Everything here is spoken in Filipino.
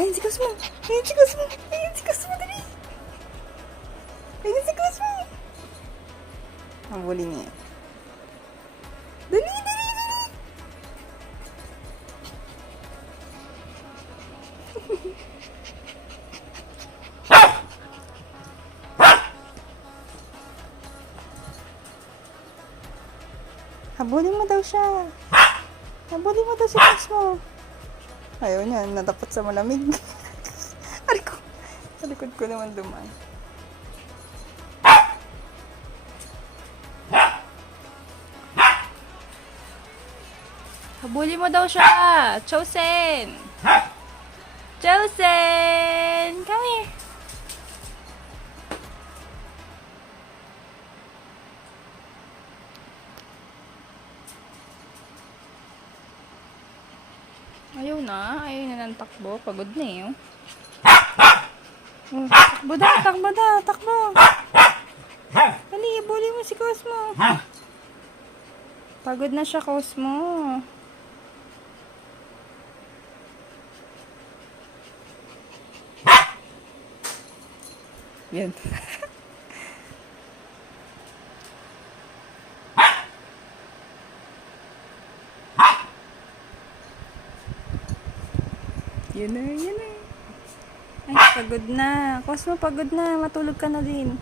Ayan si Cosmo. Ayan si Cosmo. Ayan si Cosmo. Dali. Ayan si Cosmo. Habulin niya. Dali, dali, dali. Habulin mo daw siya. Habulin mo daw si Cosmo. Ayaw niya, natapat sa malamig. Ari ko. Sa likod ko naman dumaan. Habulin mo daw siya. Chosen. Chosen. Come here. Ayaw na ng takbo. Pagod na eh. Oh. Oh, takbo daw, takbo daw, takbo. Dali, ibuli mo si Cosmo. Pagod na siya, Cosmo. Yan. Yun na, yun na. Ay, pagod na. Cosmo, pagod na. Matulog ka na din.